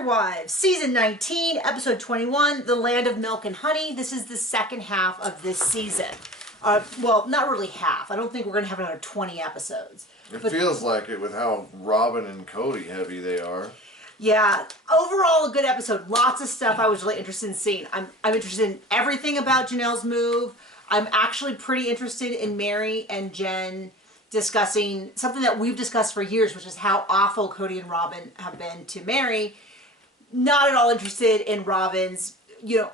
Sisterwife, Season 19, Episode 21, The Land of Milk and Honey. This is the second half of this season. Well, not really half. I don't think we're going to have another 20 episodes. It feels like it with how Robyn and Cody heavy they are. Yeah, overall a good episode. Lots of stuff I was really interested in seeing. I'm interested in everything about Janelle's move. I'm actually pretty interested in Mary and Jen discussing something that we've discussed for years, which is how awful Cody and Robyn have been to Mary. Not at all interested in Robyn's,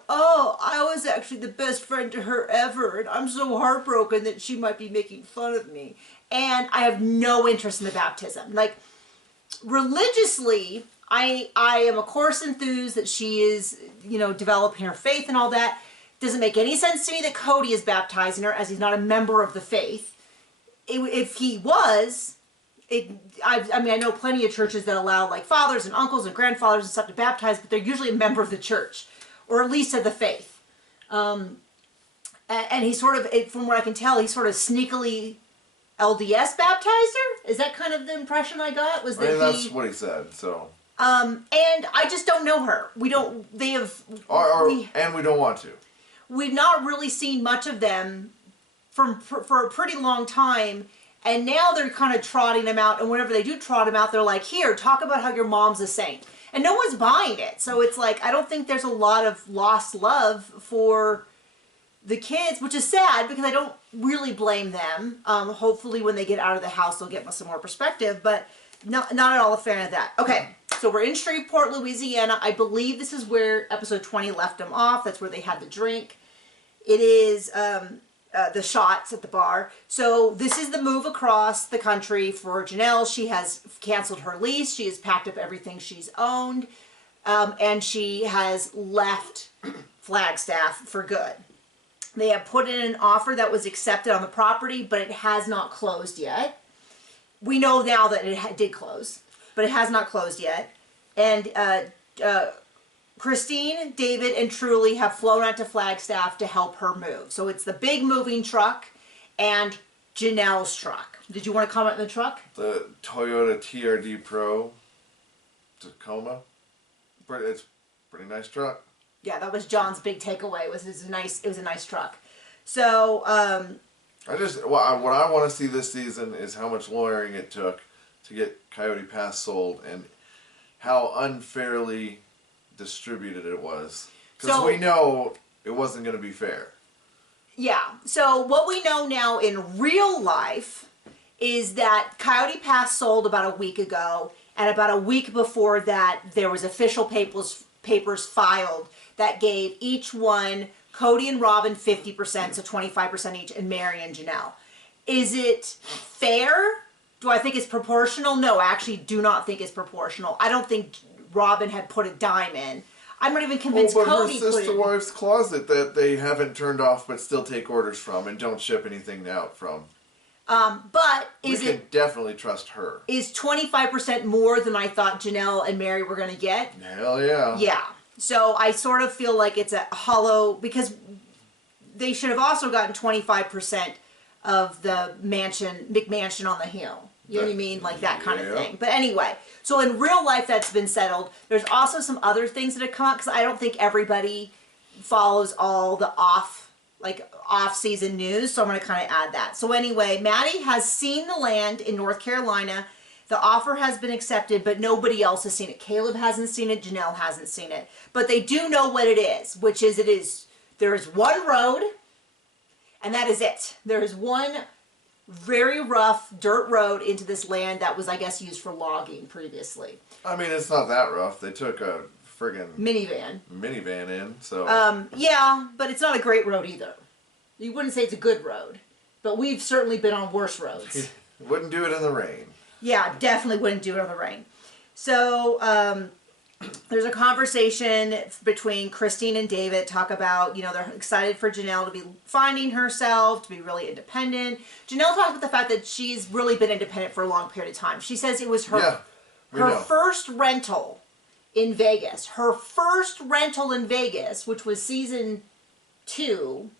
oh, I was actually the best friend to her ever, and I'm so heartbroken that she might be making fun of me. And I have no interest in the baptism. Like, religiously, I am of course enthused that she is, developing her faith and all that. Doesn't make any sense to me that Cody is baptizing her, as he's not a member of the faith. If he was, I know plenty of churches that allow like fathers and uncles and grandfathers and stuff to baptize, but they're usually a member of the church, or at least of the faith. And he sort of, from what I can tell, he sort of sneakily LDS baptized her. Is that kind of the impression I got? Was that that's what he said. So. And I just don't know her. We don't. They have. And we don't want to. We've not really seen much of them for a pretty long time, and now they're kind of trotting them out, and whenever they do trot them out, they're like, here, talk about how your mom's a saint. And no one's buying it. So it's like, I don't think there's a lot of lost love for the kids, which is sad because I don't really blame them. Hopefully when they get out of the house, they'll get some more perspective, but not at all a fan of that. Okay, so we're in Shreveport, Louisiana. I believe this is where episode 20 left them off. That's where they had the drink. It is the shots at the bar. So this is the move across the country for Janelle. She has canceled her lease. She has packed up everything she's owned. And she has left Flagstaff for good. They have put in an offer that was accepted on the property, but it has not closed yet. We know now that it did close, but it has not closed yet. And Christine, David, and Truly have flown out to Flagstaff to help her move. So it's the big moving truck and Janelle's truck. Did you want to comment on the truck? The Toyota TRD Pro Tacoma. It's a pretty nice truck. Yeah, that was John's big takeaway. It was a nice truck. So what I want to see this season is how much lawyering it took to get Coyote Pass sold and how unfairly distributed it was, because we know it wasn't going to be fair. Yeah, so what we know now in real life is that Coyote Pass sold about a week ago, and about a week before that there was official papers filed that gave each one, Cody and Robyn 50%, so 25% each, and Mary and Janelle. Is it fair? Do I think it's proportional? No, I actually do not think it's proportional. I don't think Robyn had put a dime in. I'm not even convinced Cody put it in. But her Sisterwife's closet that they haven't turned off but still take orders from and don't ship anything out from. But we can definitely trust her. Is 25% more than I thought Janelle and Mary were going to get? Hell yeah. Yeah. So I sort of feel like it's a hollow, because they should have also gotten 25% of the McMansion on the hill. You know what I mean? Like that kind of thing. But anyway, so in real life that's been settled. There's also some other things that have come up, because I don't think everybody follows all the off-season news, so I'm going to kind of add that. So anyway, Maddie has seen the land in North Carolina. The offer has been accepted, but nobody else has seen it. Caleb hasn't seen it. Janelle hasn't seen it. But they do know what it is, which is there is one road, and that is it. There is one very rough dirt road into this land that was, I guess, used for logging previously. I mean, it's not that rough. They took a friggin' minivan in, so... yeah, but it's not a great road either. You wouldn't say it's a good road, but we've certainly been on worse roads. Wouldn't do it in the rain. Yeah, definitely wouldn't do it in the rain. So, there's a conversation between Christine and David, talk about, they're excited for Janelle to be finding herself, to be really independent. Janelle talks about the fact that she's really been independent for a long period of time. She says it was her first rental in Vegas. Her first rental in Vegas, which was season 2,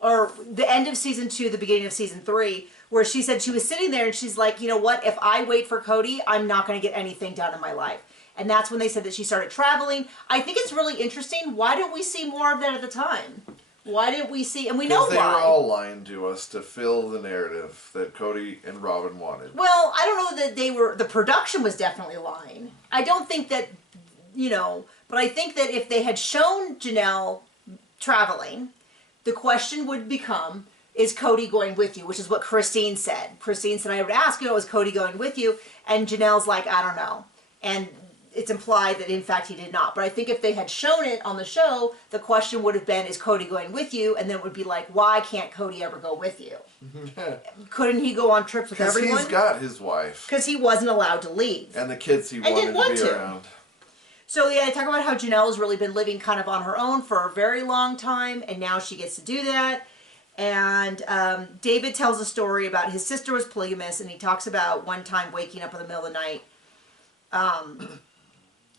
or the end of season 2, the beginning of season 3, where she said she was sitting there and she's like, you know what, if I wait for Cody, I'm not going to get anything done in my life. And that's when they said that she started traveling. I think it's really interesting. Why didn't we see more of that at the time? Why didn't we see, and we know why. Because they were all lying to us to fill the narrative that Cody and Robyn wanted. Well, I don't know that they were, the production was definitely lying. I don't think that, you know, but I think that if they had shown Janelle traveling, the question would become, is Cody going with you? Which is what Christine said. Christine said, I would ask you, is Cody going with you? And Janelle's like, I don't know. And it's implied that in fact he did not. But I think if they had shown it on the show, the question would have been, is Cody going with you? And then it would be like, why can't Cody ever go with you? Couldn't he go on trips with everyone? Because he's got his wife. Because he wasn't allowed to leave. And the kids he wanted to be around. So yeah, I talk about how Janelle has really been living kind of on her own for a very long time, and now she gets to do that. And David tells a story about his sister was polygamous, and he talks about one time waking up in the middle of the night.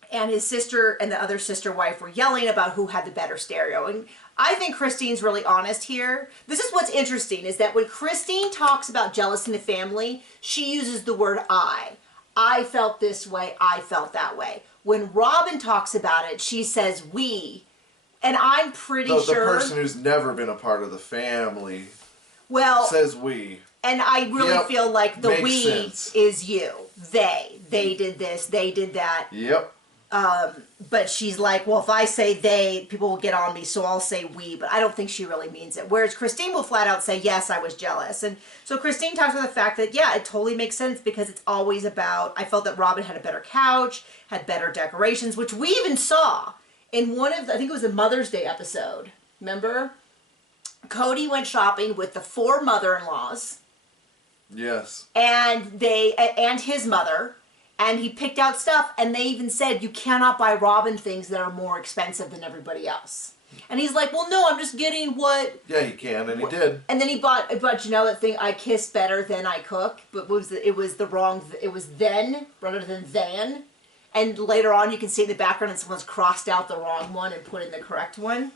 And his sister and the other sister wife were yelling about who had the better stereo. And I think Christine's really honest here. This is what's interesting, is that when Christine talks about jealousy in the family, she uses the word I. I felt this way, I felt that way. When Robyn talks about it, she says we. And I'm pretty sure... The person who's never been a part of the family says we. And I really feel like the we sense. Is you. They. They did this, they did that. Yep. But she's like, well, if I say they, people will get on me, so I'll say we. But I don't think she really means it. Whereas Christine will flat out say, yes, I was jealous. And so Christine talks about the fact that, yeah, it totally makes sense because it's always about, I felt that Robyn had a better couch, had better decorations, which we even saw in one of the, I think it was a Mother's Day episode. Remember? Cody went shopping with the 4 mother-in-laws. Yes. And his mother. And he picked out stuff, and they even said, you cannot buy Robyn things that are more expensive than everybody else. And he's like, well, no, I'm just getting what... Yeah, he can, and he did. And then he bought Janelle that thing, I kiss better than I cook, but it was then rather than than. And later on, you can see in the background that someone's crossed out the wrong one and put in the correct one.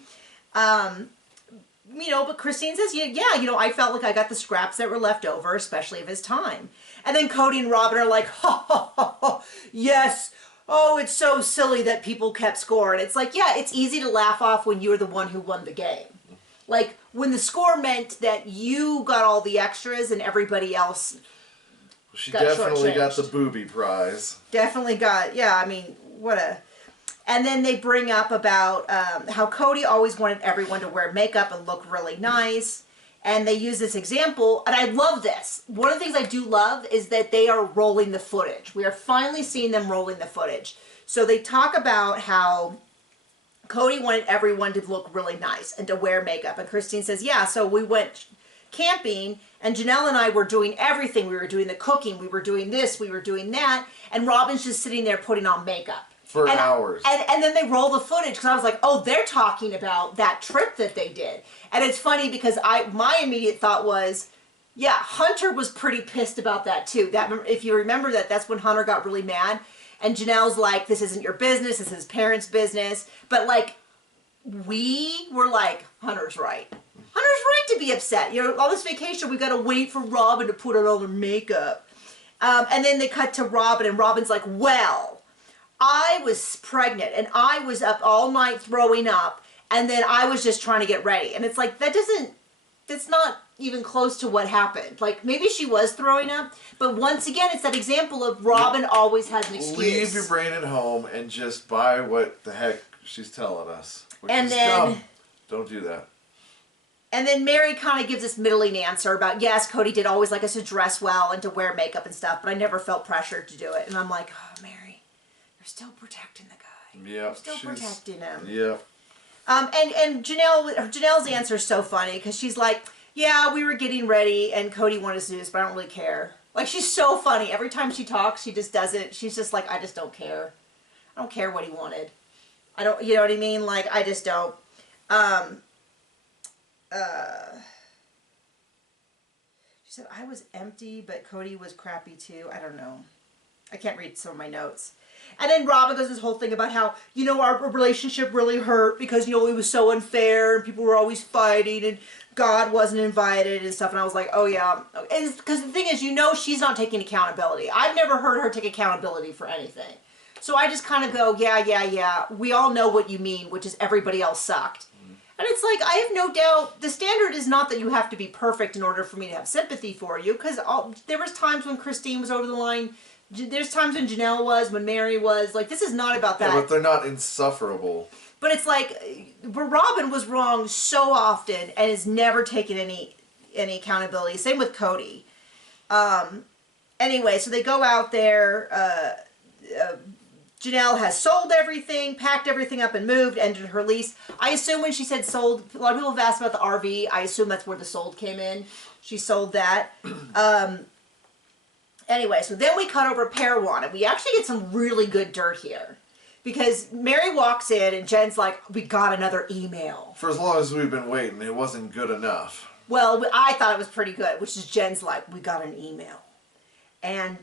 You know, but Christine says, yeah, you know, I felt like I got the scraps that were left over, especially of his time. And then Cody and Robyn are like, ha, ha, ha, ha, yes. Oh, it's so silly that people kept score. And it's like, yeah, it's easy to laugh off when you're the one who won the game. Like, when the score meant that you got all the extras and everybody else She definitely got the booby prize. Definitely got, yeah, I mean, what a... And then they bring up about how Cody always wanted everyone to wear makeup and look really nice. And they use this example, and I love this. One of the things I do love is that they are rolling the footage. We are finally seeing them rolling the footage. So they talk about how Cody wanted everyone to look really nice and to wear makeup. And Christine says, yeah, so we went camping, and Janelle and I were doing everything. We were doing the cooking, we were doing this, we were doing that, and Robyn's just sitting there putting on makeup. For hours. And then they roll the footage because I was like, oh, they're talking about that trip that they did. And it's funny because my immediate thought was, yeah, Hunter was pretty pissed about that too. That, if you remember that's when Hunter got really mad. And Janelle's like, this isn't your business, this is his parents' business. But like, we were like, Hunter's right. Hunter's right to be upset. You know, all this vacation, we got to wait for Robyn to put on all her makeup. And then they cut to Robyn, and Robyn's like, well, I was pregnant and I was up all night throwing up, and then I was just trying to get ready. And it's like, that's not even close to what happened. Like, maybe she was throwing up, but once again, it's that example of Robyn always has an excuse. Leave your brain at home and just buy what the heck she's telling us. Which and is then, dumb. Don't do that. And then Mary kind of gives this middling answer about, yes, Cody did always like us to dress well and to wear makeup and stuff, but I never felt pressured to do it. And I'm like, oh, Mary. You're still protecting the guy. Yeah, You're still protecting him. Yeah. And Janelle's answer is so funny because she's like, yeah, we were getting ready and Cody wanted us to do this, but I don't really care. Like, she's so funny. Every time she talks, she just does it. She's just like, I just don't care. I don't care what he wanted. I don't, you know what I mean? Like, I just don't. She said, I was empty, but Cody was crappy too. I don't know. I can't read some of my notes. And then Robyn goes this whole thing about how, you know, our relationship really hurt because, you know, it was so unfair and people were always fighting and God wasn't invited and stuff. And I was like, oh yeah. Because the thing is, you know, she's not taking accountability. I've never heard her take accountability for anything. So I just kind of go, yeah. We all know what you mean, which is everybody else sucked. And it's like, I have no doubt, the standard is not that you have to be perfect in order for me to have sympathy for you, because there was times when Christine was over the line, there's times when Janelle was, when Mary was, like, this is not about that. Yeah, but they're not insufferable. But it's like, but Robyn was wrong so often and has never taken any accountability. Same with Cody. Anyway, so they go out there, Janelle has sold everything, packed everything up and moved, ended her lease. I assume when she said sold, a lot of people have asked about the RV. I assume that's where the sold came in. She sold that. Anyway, so then we cut over pair one, and we actually get some really good dirt here. Because Mary walks in, and Jen's like, we got another email. For as long as we've been waiting, it wasn't good enough. Well, I thought it was pretty good, which is Jen's like, we got an email. And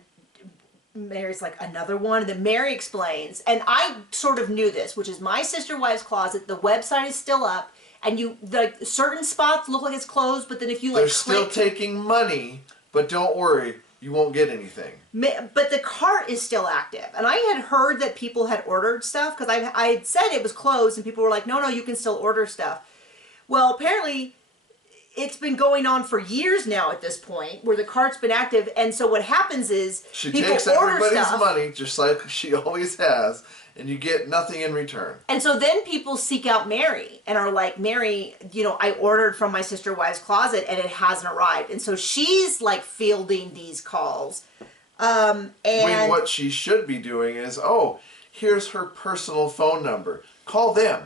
Mary's like, another one? And then Mary explains, and I sort of knew this, which is my Sisterwife's closet, the website is still up, and certain spots look like it's closed, but then if you like they're still taking money, but don't worry, you won't get anything. But the cart is still active. And I had heard that people had ordered stuff, because I had said it was closed, and people were like, no, you can still order stuff. Well, apparently it's been going on for years now at this point, where the cart's been active, and so what happens is she people takes order everybody's stuff, money, just like she always has, and you get nothing in return. And so then people seek out Mary and are like, Mary, I ordered from my Sisterwife's closet and it hasn't arrived. And so she's like fielding these calls. And when what she should be doing is, here's her personal phone number. Call them.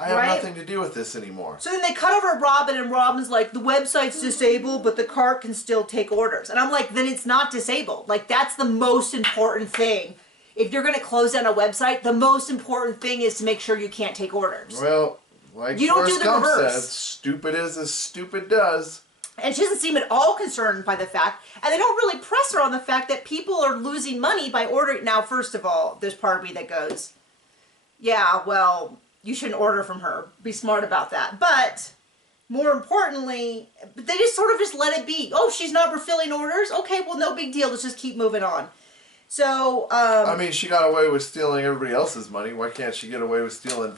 I have nothing to do with this anymore. So then they cut over Robyn, and Robyn's like, the website's disabled, but the cart can still take orders. And I'm like, then it's not disabled. Like, that's the most important thing. If you're going to close down a website, the most important thing is to make sure you can't take orders. Well, like you don't do the Gump reverse. said, stupid is as stupid does. And she doesn't seem at all concerned by the fact, and they don't really press her on the fact that people are losing money by ordering. Now, first of all, there's part of me that goes, yeah, well, you shouldn't order from her. Be smart about that. But more importantly, they just sort of just let it be. Oh, she's not refilling orders? Okay, well, no big deal. Let's just keep moving on. So, I mean, she got away with stealing everybody else's money. Why can't she get away with stealing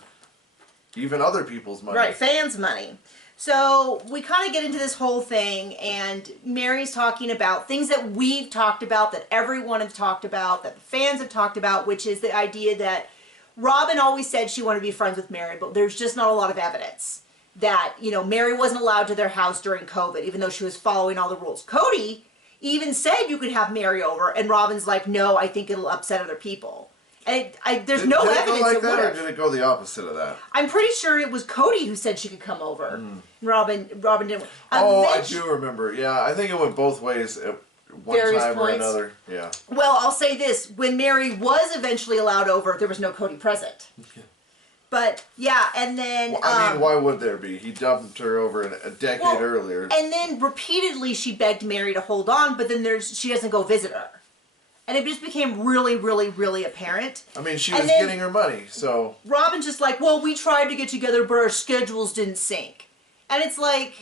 even other people's money? Right, fans' money. So we kind of get into this whole thing, and Mary's talking about things that we've talked about, that everyone has talked about, that the fans have talked about, which is the idea that Robyn always said she wanted to be friends with Mary, but there's just not a lot of evidence that, Mary wasn't allowed to their house during COVID, even though she was following all the rules. Cody even said you could have Mary over, and Robyn's like, no, I think it'll upset other people. And there's no evidence it go like it that, would. or did it go the opposite of that? I'm pretty sure it was Cody who said she could come over. Robyn didn't. I do remember. Yeah, I think it went both ways at one time or another. Yeah. Well, I'll say this: when Mary was eventually allowed over, there was no Cody present. But yeah, and then well, I mean, why would there be? He dumped her over a decade earlier. And then repeatedly she begged Mary to hold on, but then she doesn't go visit her. And it just became really, really, really apparent. I mean, she was getting her money, so... Robyn's just like, well, we tried to get together, but our schedules didn't sync. And it's like,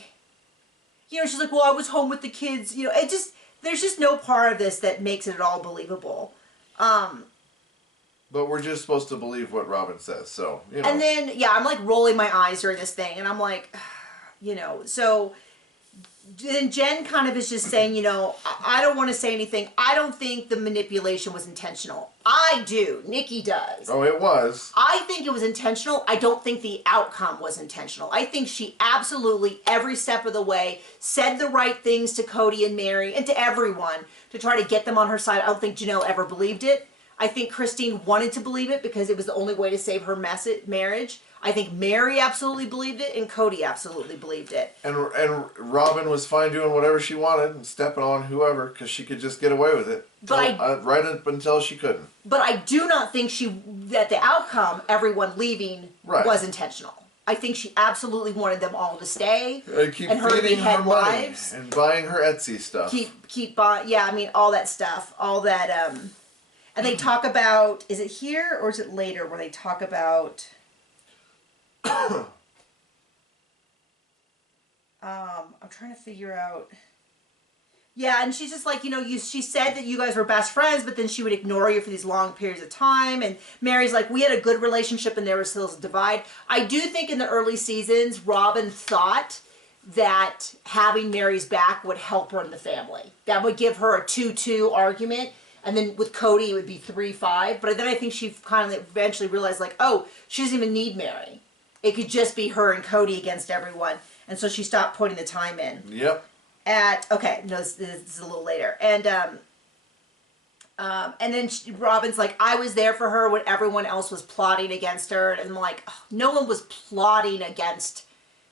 she's like, well, I was home with the kids. There's just no part of this that makes it at all believable. But we're just supposed to believe what Robyn says, so, And then, I'm like rolling my eyes during this thing, and I'm like, so... Then Jen kind of is just saying, I don't want to say anything. I don't think the manipulation was intentional. I do. Nikki does. Oh, it was. I think it was intentional. I don't think the outcome was intentional. I think she absolutely, every step of the way, said the right things to Cody and Mary and to everyone to try to get them on her side. I don't think Janelle ever believed it. I think Christine wanted to believe it because it was the only way to save her marriage. I think Mary absolutely believed it, and Cody absolutely believed it. And Robyn was fine doing whatever she wanted and stepping on whoever because she could just get away with it. Right up until she couldn't. But I do not think that the outcome, everyone leaving, was intentional. I think she absolutely wanted them all to stay and her to be head wives and buying her Etsy stuff. Keep buying, all that stuff, all that. And they talk about, is it here or is it later where they talk about? I'm trying to figure out. Yeah, and she's just like, she said that you guys were best friends, but then she would ignore you for these long periods of time. And Mary's like, we had a good relationship and there was still a divide. I do think in the early seasons, Robyn thought that having Mary's back would help her in the family. That would give her a 2-2 argument. And then with Cody, it would be 3-5. But then I think she kind of eventually realized, like, oh, she doesn't even need Mary. It could just be her and Cody against everyone. And so she stopped putting the time in. Yep. This is a little later. And then Robyn's like, I was there for her when everyone else was plotting against her. And I'm like, oh, no one was plotting against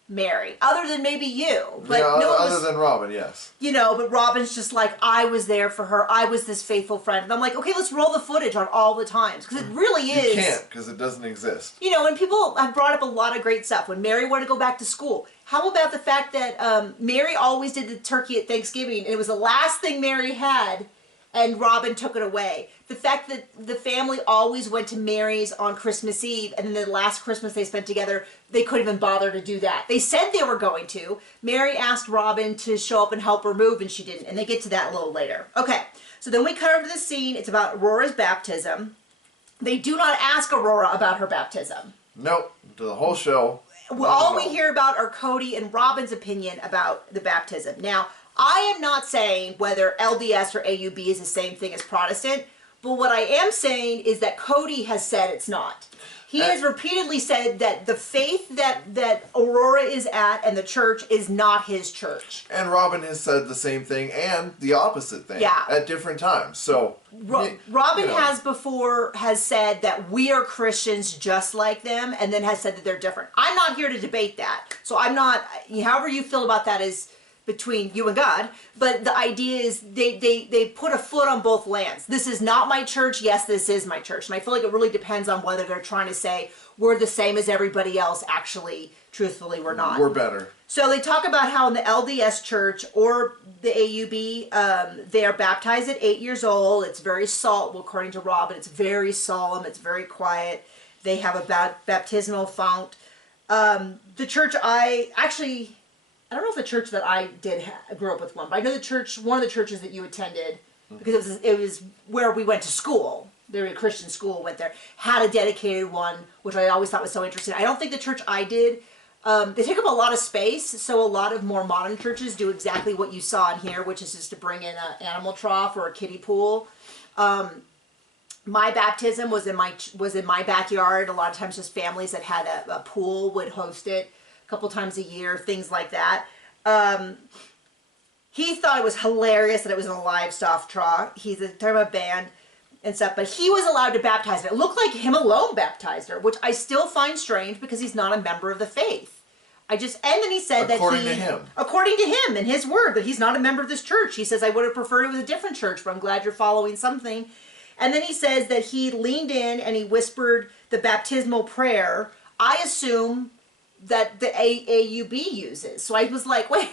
Mary, other than maybe you. But yeah, no one other was, than Robyn, yes. But Robyn's just like, I was there for her. I was this faithful friend. And I'm like, okay, let's roll the footage on all the times. Because it really is. You can't, because it doesn't exist. And people have brought up a lot of great stuff. When Mary wanted to go back to school, how about the fact that Mary always did the turkey at Thanksgiving, and it was the last thing Mary had, and Robyn took it away. The fact that the family always went to Mary's on Christmas Eve, and then the last Christmas they spent together, they couldn't even bother to do that. They said they were going to. Mary asked Robyn to show up and help her move, and she didn't. And they get to that a little later. Okay, so then we cut over to the scene. It's about Aurora's baptism. They do not ask Aurora about her baptism. Nope, to the whole show. All we hear about are Cody and Robyn's opinion about the baptism. Now, I am not saying whether LDS or AUB is the same thing as Protestant, but what I am saying is that Cody has said it's not. He has repeatedly said that the faith that Aurora is at and the church is not his church. And Robyn has said the same thing and the opposite thing at different times. So Robyn has said that we are Christians just like them, and then has said that they're different. I'm not here to debate that. So I'm not, however you feel about that is between you and God, but the idea is they put a foot on both lands. This is not my church. Yes, this is my church. And I feel like it really depends on whether they're trying to say we're the same as everybody else. Actually, truthfully, we're not. We're better. So they talk about how in the LDS church or the AUB, they are baptized at 8 years old. It's very solemn, according to Robyn. It's very solemn. It's very quiet. They have a baptismal font. The church I don't know if the church that I grew up with one, but I know one of the churches that you attended, because it was where we went to school. There was a Christian school, went there, had a dedicated one, which I always thought was so interesting. I don't think the church I did, they take up a lot of space, so a lot of more modern churches do exactly what you saw in here, which is just to bring in an animal trough or a kiddie pool. My baptism was in my backyard. A lot of times just families that had a pool would host it couple times a year, things like that. He thought it was hilarious that it was in a livestock trough. He's talking about band and stuff, but he was allowed to baptize her. It looked like him alone baptized her, which I still find strange because he's not a member of the faith. And then he said according to him and his word, that he's not a member of this church. He says, I would have preferred it was a different church, but I'm glad you're following something. And then he says that he leaned in and he whispered the baptismal prayer. I assume that the AUB uses. So I was like, wait,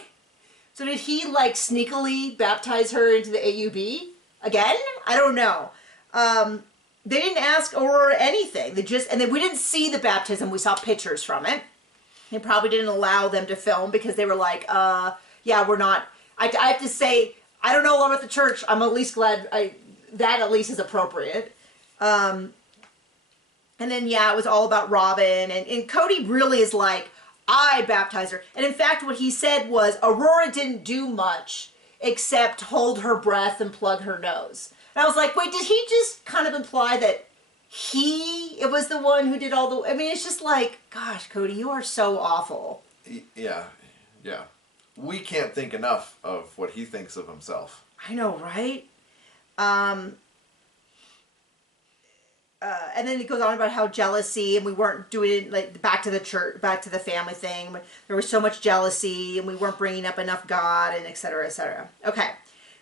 so did he like sneakily baptize her into the AUB again? I don't know. They didn't ask Aurora anything. And then we didn't see the baptism. We saw pictures from it. They probably didn't allow them to film because they were like, yeah, we're not. I have to say, I don't know a lot about the church. I'm at least glad that at least is appropriate. And then, it was all about Robyn. And Cody really is like, I baptized her. And in fact, what he said was Aurora didn't do much except hold her breath and plug her nose. And I was like, wait, did he just kind of imply that it was the one who did all the... I mean, it's just like, gosh, Cody, you are so awful. Yeah. We can't think enough of what he thinks of himself. I know, right? And then it goes on about how jealousy, and we weren't doing it like back to the church, back to the family thing. There was so much jealousy, and we weren't bringing up enough God, and et cetera, et cetera. Okay,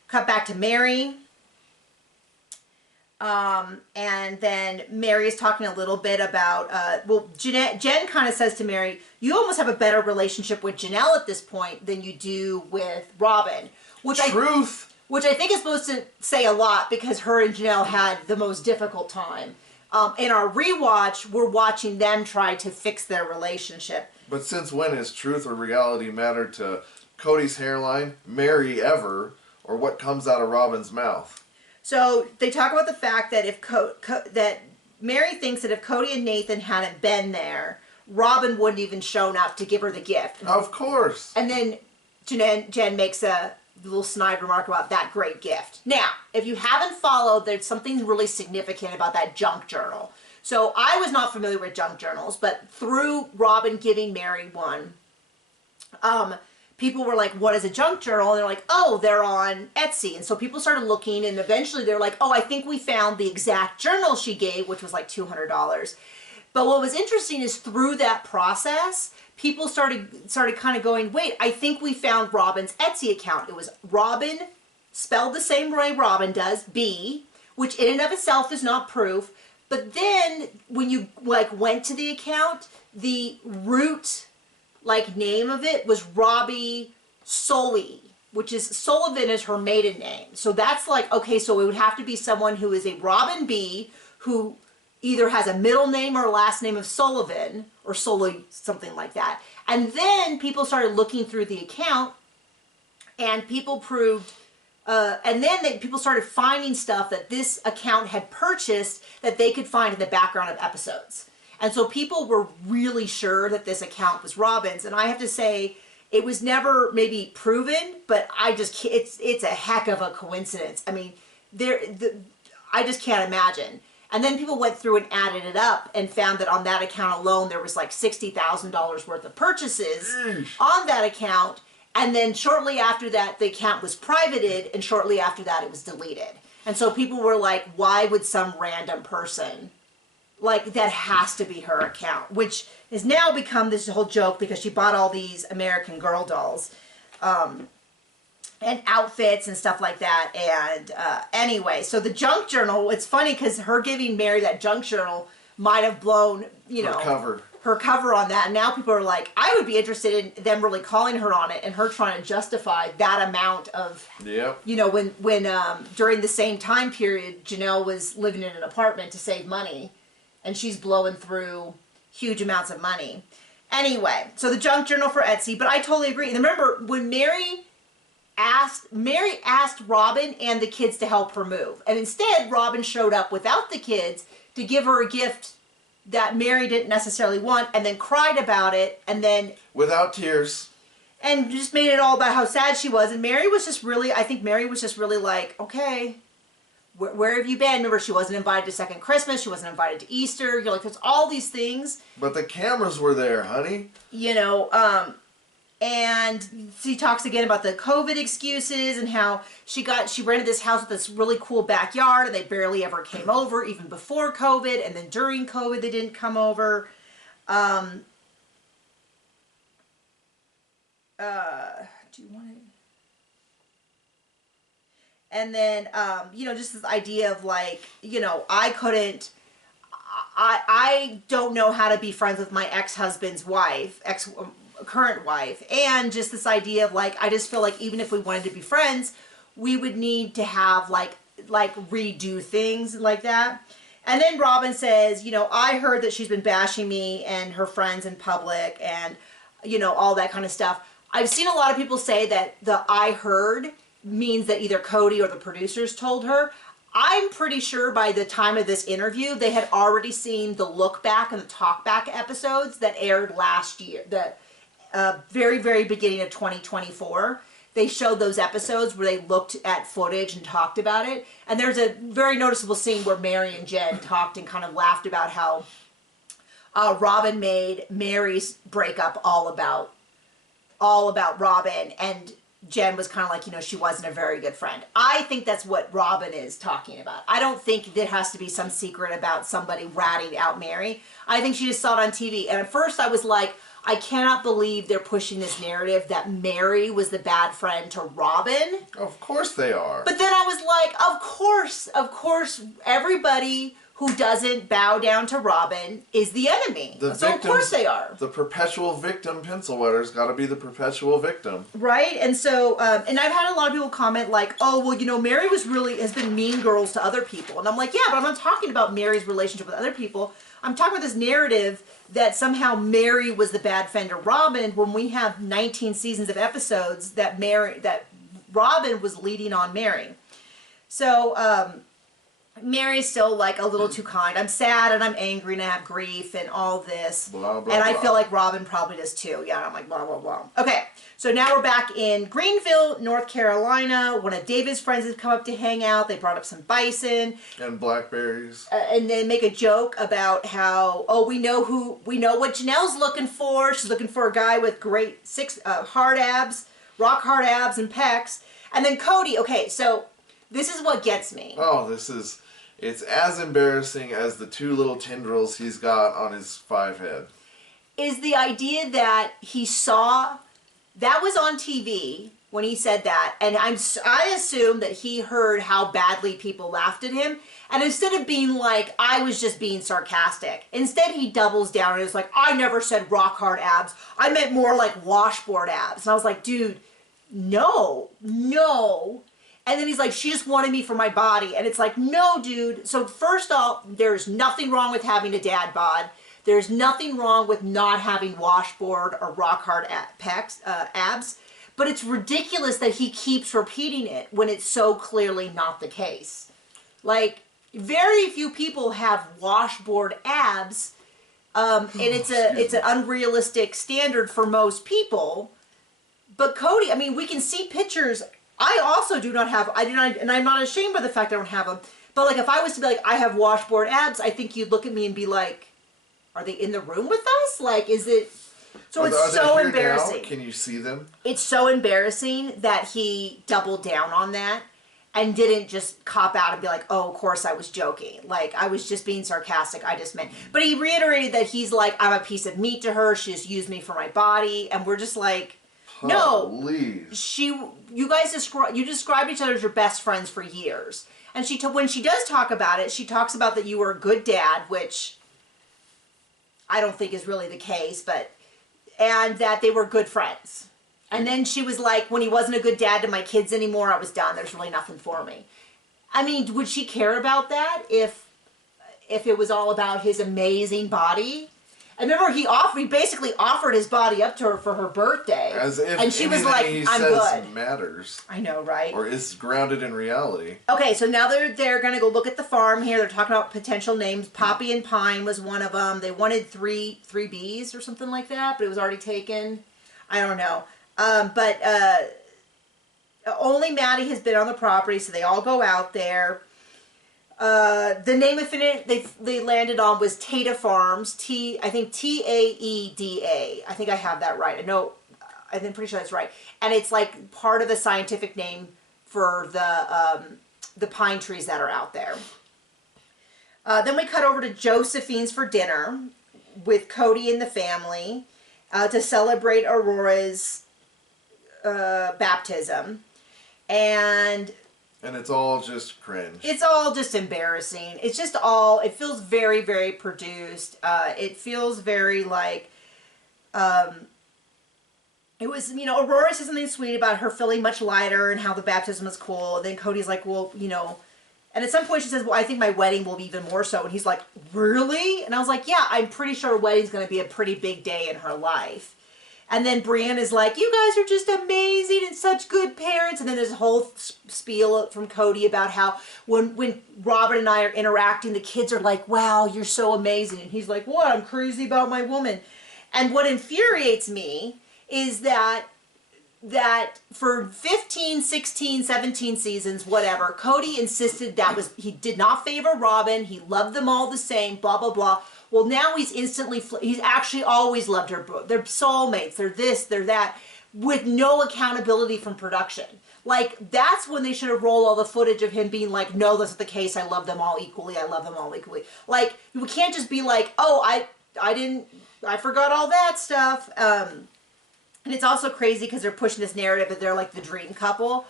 cut back to Mary. And then Mary is talking a little bit about, Jen kind of says to Mary, you almost have a better relationship with Janelle at this point than you do with Robyn. Which I think is supposed to say a lot because her and Janelle had the most difficult time. In our rewatch, we're watching them try to fix their relationship. But since when has truth or reality mattered to Cody's hairline, Mary ever, or what comes out of Robyn's mouth. So they talk about the fact that if that Mary thinks that if Cody and Nathan hadn't been there, Robyn wouldn't even shown up to give her the gift. Of course. And then Jen makes a little snide remark about that great gift. Now, if you haven't followed, there's something really significant about that junk journal. So I was not familiar with junk journals, but through Robyn giving Mary one, people were like, what is a junk journal? And they're like, oh, they're on Etsy. And so people started looking, and eventually they're like, oh, I think we found the exact journal she gave, which was like $200. But what was interesting is through that process, people started kind of going, wait, I think we found Robyn's Etsy account. It was Robyn, spelled the same way Robyn does, B, which in and of itself is not proof. But then when you went to the account, the root name of it was Robbie Solly, which is Sullivan is her maiden name. So that's okay, so it would have to be someone who is a Robyn B, who either has a middle name or a last name of Sullivan or Solly, something like that. And then people started looking through the account, and people proved, people started finding stuff that this account had purchased that they could find in the background of episodes. And so people were really sure that this account was Robyn's. And I have to say, it was never maybe proven, but it's a heck of a coincidence. I mean, I just can't imagine. And then people went through and added it up and found that on that account alone, there was like $60,000 worth of purchases on that account. And then shortly after that, the account was privated, and shortly after that, it was deleted. And so people were like, why would some random person, that has to be her account, which has now become this whole joke because she bought all these American Girl dolls. And outfits and stuff like that. And anyway, so the junk journal, it's funny because her giving Mary that junk journal might have blown, her cover on that. And now people are like, I would be interested in them really calling her on it and her trying to justify that amount of, when during the same time period, Janelle was living in an apartment to save money, and she's blowing through huge amounts of money. Anyway, so the junk journal for Etsy, but I totally agree. And remember, when Mary asked Robyn and the kids to help her move. And instead, Robyn showed up without the kids to give her a gift that Mary didn't necessarily want, and then cried about it, and then... without tears. And just made it all about how sad she was. And Mary was just really, like, okay, where have you been? Remember, she wasn't invited to second Christmas. She wasn't invited to Easter. You're like, there's all these things. But the cameras were there, honey. And she talks again about the COVID excuses and how she rented this house with this really cool backyard, and they barely ever came over, even before COVID, and then during COVID they didn't come over. Do you want it? And then, just this idea of I don't know how to be friends with my ex-husband's wife, current wife, and just this idea of I just feel like even if we wanted to be friends, we would need to have redo things like that. And then Robyn says, I heard that she's been bashing me and her friends in public, and all that kind of stuff. I've seen a lot of people say that the I heard means that either Cody or the producers told her. I'm pretty sure by the time of this interview, they had already seen the look back and the talk back episodes that aired last year, the very, very beginning of 2024. They showed those episodes where they looked at footage and talked about it. And there's a very noticeable scene where Mary and Jen talked and kind of laughed about how Robyn made Mary's breakup all about Robyn, and Jen was kind of like, she wasn't a very good friend. I think that's what Robyn is talking about. I don't think there has to be some secret about somebody ratting out Mary. I think she just saw it on TV. And at first I was like, I cannot believe they're pushing this narrative that Mary was the bad friend to Robyn. Of course they are. But then I was like, of course, everybody who doesn't bow down to Robyn is the enemy. Of course they are. The perpetual victim pencil wetter's got to be the perpetual victim. Right? And so, and I've had a lot of people comment oh, well, Mary has been mean girls to other people. And I'm like, yeah, but I'm not talking about Mary's relationship with other people. I'm talking about this narrative that somehow Mary was the bad friend to Robyn when we have 19 seasons of episodes that Robyn was leading on Mary. So, Mary's still like a little too kind. I'm sad and I'm angry and I have grief and all this. Blah, blah, and I blah. feel like Robyn probably does too. Yeah, I'm like blah, blah, blah. Okay, so now we're back in Greenville, North Carolina. One of David's friends has come up to hang out. They brought up some bison. And blackberries. And they make a joke about how, oh, we know what Janelle's looking for. She's looking for a guy with great hard abs, rock hard abs and pecs. And then Cody, okay, so this is what gets me. Oh, it's as embarrassing as the 2 little tendrils he's got on his 5 head. Is the idea that he saw, that was on TV when he said that, and I assume that he heard how badly people laughed at him, and instead of being like, I was just being sarcastic, instead he doubles down and is like, I never said rock hard abs, I meant more like washboard abs. And I was like, dude, no. And then he's like, she just wanted me for my body. And it's like, no, dude. So first off, there's nothing wrong with having a dad bod. There's nothing wrong with not having washboard or rock hard abs. But it's ridiculous that he keeps repeating it when it's so clearly not the case. Like, very few people have washboard abs. And it's an unrealistic standard for most people. But Cody, I mean, we can see pictures. I also do not have, and I'm not ashamed of the fact I don't have them. But like, if I was to be like, I have washboard abs, I think you'd look at me and be like, are they in the room with us? Like, is it? So it's so embarrassing. Now? Can you see them? It's so embarrassing that he doubled down on that and didn't just cop out and be like, oh, of course I was joking. Like, I was just being sarcastic. I just meant. But he reiterated that he's like, I'm a piece of meat to her. She just used me for my body. And we're just like, no, you guys described each other as your best friends for years. And when she does talk about it, she talks about that you were a good dad, which I don't think is really the case, and that they were good friends. And then she was like, when he wasn't a good dad to my kids anymore, I was done. There's really nothing for me. I mean, would she care about that if it was all about his amazing body? I remember he basically offered his body up to her for her birthday. As if and she was like, I'm good. Matters. I know, right? Or is grounded in reality. Okay, so now they're going to go look at the farm here. They're talking about potential names. Poppy and Pine was one of them. They wanted three Bs or something like that, but it was already taken. I don't know. But only Maddie has been on the property, so they all go out there. The name of it they landed on was Taeda Farms. I think Taeda. I think I have that right. I'm pretty sure that's right. And it's like part of the scientific name for the pine trees that are out there. Then we cut over to Josephine's for dinner with Cody and the family to celebrate Aurora's baptism. And it's all just cringe. It's all just embarrassing. It's just all, it feels very, very produced. It feels very like, it was, Aurora says something sweet about her feeling much lighter and how the baptism was cool. And then Cody's like, well, and at some point she says, well, I think my wedding will be even more so. And he's like, really? And I was like, yeah, I'm pretty sure a wedding's going to be a pretty big day in her life. And then Brienne is like, you guys are just amazing and such good parents. And then there's a whole spiel from Cody about how when Robyn and I are interacting, the kids are like, wow, you're so amazing. And he's like, what? I'm crazy about my woman. And what infuriates me is that for 15, 16, 17 seasons, whatever, Cody insisted he did not favor Robyn. He loved them all the same, blah, blah, blah. Well, now he's actually always loved her. They're soulmates. They're this, they're that, with no accountability from production. Like, that's when they should have rolled all the footage of him being like, no, that's not the case. I love them all equally. I love them all equally. Like, we can't just be like, oh, I forgot all that stuff. And it's also crazy because they're pushing this narrative that they're like the dream couple.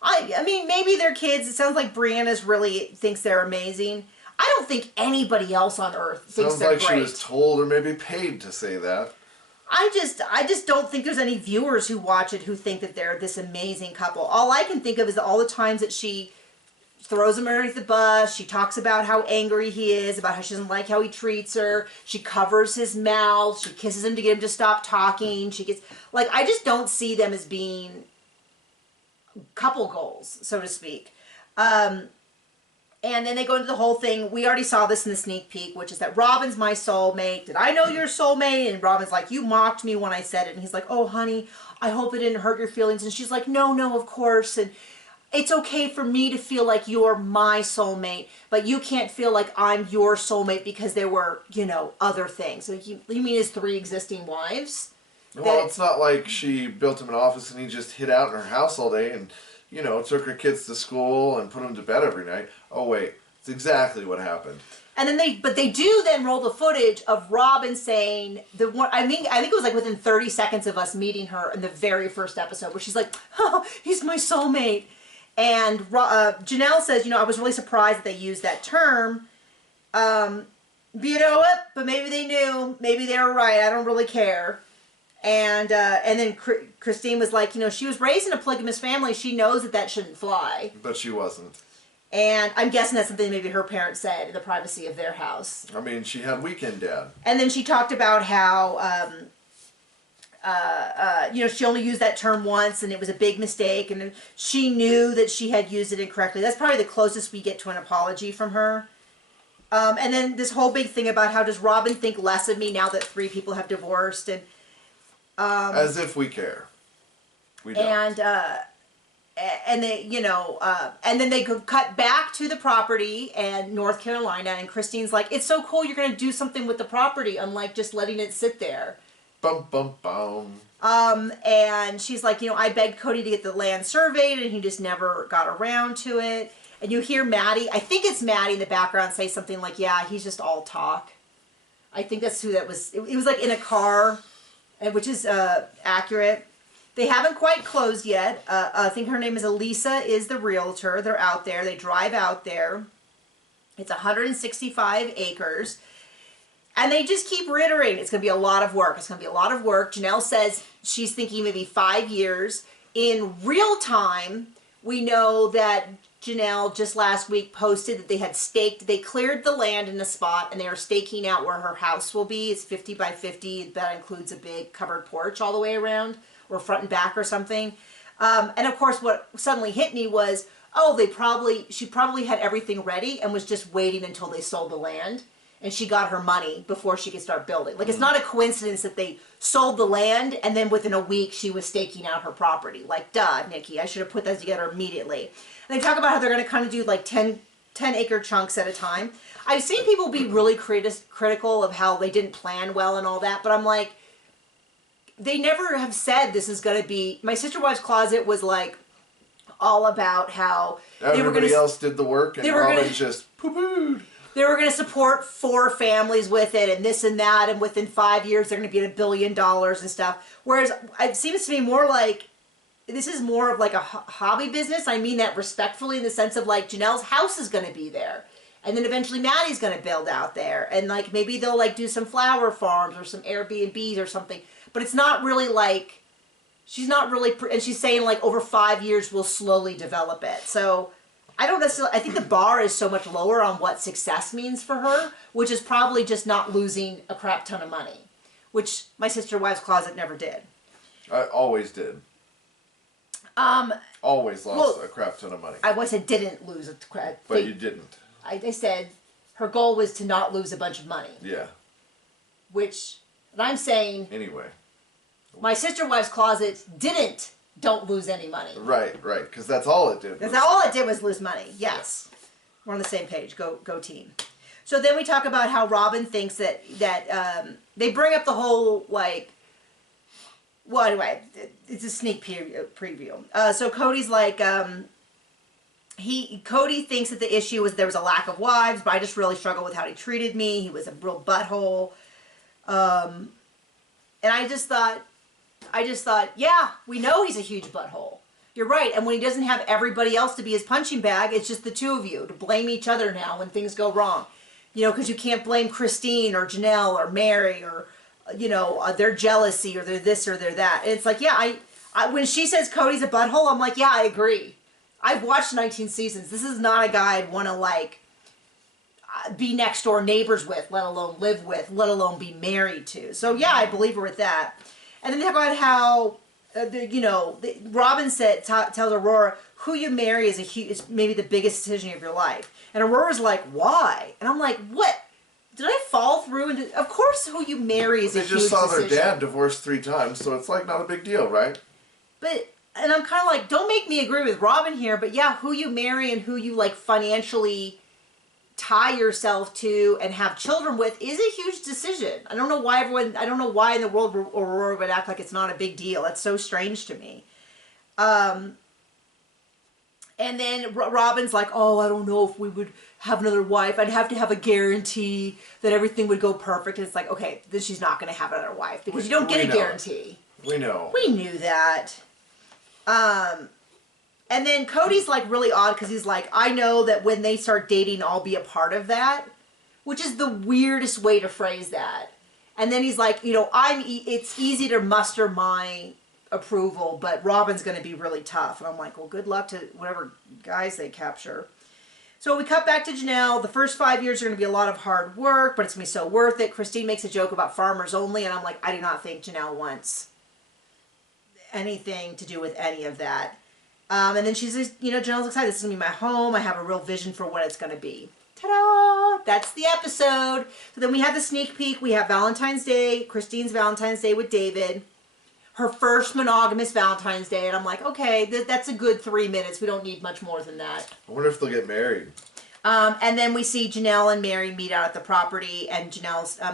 I mean, maybe they're kids. It sounds like Brianna's really thinks they're amazing. I don't think anybody else on earth thinks they're great. Sounds like she was told or maybe paid to say that. I just don't think there's any viewers who watch it who think that they're this amazing couple. All I can think of is all the times that she throws him underneath the bus. She talks about how angry he is, about how she doesn't like how he treats her. She covers his mouth. She kisses him to get him to stop talking. I just don't see them as being couple goals, so to speak. And then they go into the whole thing. We already saw this in the sneak peek, which is that Robyn's my soulmate. Did I know your soulmate? And Robyn's like, you mocked me when I said it. And he's like, oh, honey, I hope it didn't hurt your feelings. And she's like, no, of course. And it's okay for me to feel like you're my soulmate, but you can't feel like I'm your soulmate because there were, other things. So you mean his 3 existing wives? Well, it's not like she built him an office and he just hid out in her house all day and took her kids to school and put them to bed every night. Oh wait, it's exactly what happened. And then they do then roll the footage of Robyn saying I think it was like within 30 seconds of us meeting her in the very first episode, where she's like, oh, he's my soulmate. And Janelle says, I was really surprised that they used that term. But you know what? But maybe they knew. Maybe they were right. I don't really care. And then Christine was like, she was raised in a polygamous family. She knows that shouldn't fly. But she wasn't. And I'm guessing that's something maybe her parents said in the privacy of their house. I mean, she had weekend dad. And then she talked about how, she only used that term once and it was a big mistake. And she knew that she had used it incorrectly. That's probably the closest we get to an apology from her. And then this whole big thing about how does Robyn think less of me now that 3 people have divorced. And as if we care. We don't. And they, and then they cut back to the property and North Carolina, and Christine's like, it's so cool, you're going to do something with the property, unlike just letting it sit there. Bum, bum, bum. And she's like, I begged Cody to get the land surveyed, and he just never got around to it. And you hear Maddie, I think it's Maddie in the background, say something like, yeah, he's just all talk. I think that's who that was. It was like in a car, which is accurate. They haven't quite closed yet. I think her name is Elisa, is the realtor. They're out there. They drive out there. It's 165 acres. And they just keep reiterating, it's going to be a lot of work. It's going to be a lot of work. Janelle says she's thinking maybe 5 years. In real time, we know that Janelle just last week posted that they cleared the land in a spot and they are staking out where her house will be. It's 50 by 50. That includes a big covered porch all the way around, or front and back or something. And of course what suddenly hit me was, she probably had everything ready and was just waiting until they sold the land and she got her money before she could start building. Like, it's not a coincidence that they sold the land and then within a week she was staking out her property. Like, duh, Nikki, I should have put that together immediately. And they talk about how they're going to kind of do like 10 acre chunks at a time. I've seen people be really critical of how they didn't plan well and all that, but I'm like, they never have said this is going to be... My Sisterwife's Closet was like all about how... Everybody else did the work and Robyn just poo-pooed. They were going to support 4 families with it and this and that, and within 5 years they're going to be at $1 billion and stuff. Whereas it seems to me more like... This is more of like a hobby business. I mean that respectfully, in the sense of like Janelle's house is going to be there. And then eventually Maddie's going to build out there. And like maybe they'll like do some flower farms or some Airbnbs or something. But it's not really like, she's not really, and she's saying like over 5 years we'll slowly develop it. So I don't necessarily, I think the bar is so much lower on what success means for her, which is probably just not losing a crap ton of money, which my Sisterwife's Closet never did. I always did. Always lost a crap ton of money. I said didn't lose a crap. But you didn't. I said her goal was to not lose a bunch of money. Yeah. Which, and I'm saying... Anyway. My Sisterwife's Closet don't lose any money. Right, because that's all it did. That's all it did was lose money. Yes. We're on the same page. Go team. So then we talk about how Robyn thinks that they bring up the whole, like... Well, anyway, it's a sneak preview. So Cody's like... Cody thinks that the issue was there was a lack of wives, but I just really struggled with how he treated me. He was a real butthole. And I just thought, yeah, we know he's a huge butthole. You're right. And when he doesn't have everybody else to be his punching bag, it's just the two of you to blame each other now when things go wrong. Because you can't blame Christine or Janelle or Mary or, their jealousy or their this or their that. And it's like, yeah, when she says Cody's a butthole, I'm like, yeah, I agree. I've watched 19 seasons. This is not a guy I'd want to, like, be next door neighbors with, let alone live with, let alone be married to. So, yeah, I believe her with that. And then they talk about how Robyn tells Aurora, who you marry is maybe the biggest decision of your life. And Aurora's like, why? And I'm like, what? Did I fall through? Of course, who you marry is a huge decision. They just saw their dad divorced 3 times, so it's like not a big deal, right? And I'm kind of like, don't make me agree with Robyn here, but yeah, who you marry and who you like financially tie yourself to and have children with is a huge decision. I don't know why in the world Aurora would act like it's not a big deal. That's so strange to me. And then Robyn's like, oh, I don't know if we would have another wife. I'd have to have a guarantee that everything would go perfect. And it's like, okay, then she's not going to have another wife because you don't get a guarantee. We know. We knew that. And then Cody's like really odd because he's like, I know that when they start dating, I'll be a part of that, which is the weirdest way to phrase that. And then he's like, it's easy to muster my approval, but Robyn's going to be really tough. And I'm like, well, good luck to whatever guys they capture. So we cut back to Janelle. The first 5 years are going to be a lot of hard work, but it's going to be so worth it. Christine makes a joke about farmers only, and I'm like, I do not think Janelle wants anything to do with any of that. And then she's, Janelle's excited. This is going to be my home. I have a real vision for what it's going to be. Ta-da! That's the episode. So then we have the sneak peek. We have Valentine's Day, Christine's Valentine's Day with David. Her first monogamous Valentine's Day. And I'm like, okay, that's a good 3 minutes. We don't need much more than that. I wonder if they'll get married. And then we see Janelle and Mary meet out at the property. And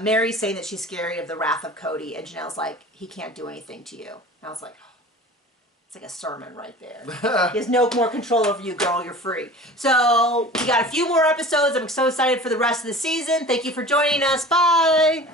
Mary's saying that she's scary of the wrath of Cody. And Janelle's like, he can't do anything to you. And I was like, it's like a sermon right there. He has no more control over you, girl. You're free. So we got a few more episodes. I'm so excited for the rest of the season. Thank you for joining us. Bye.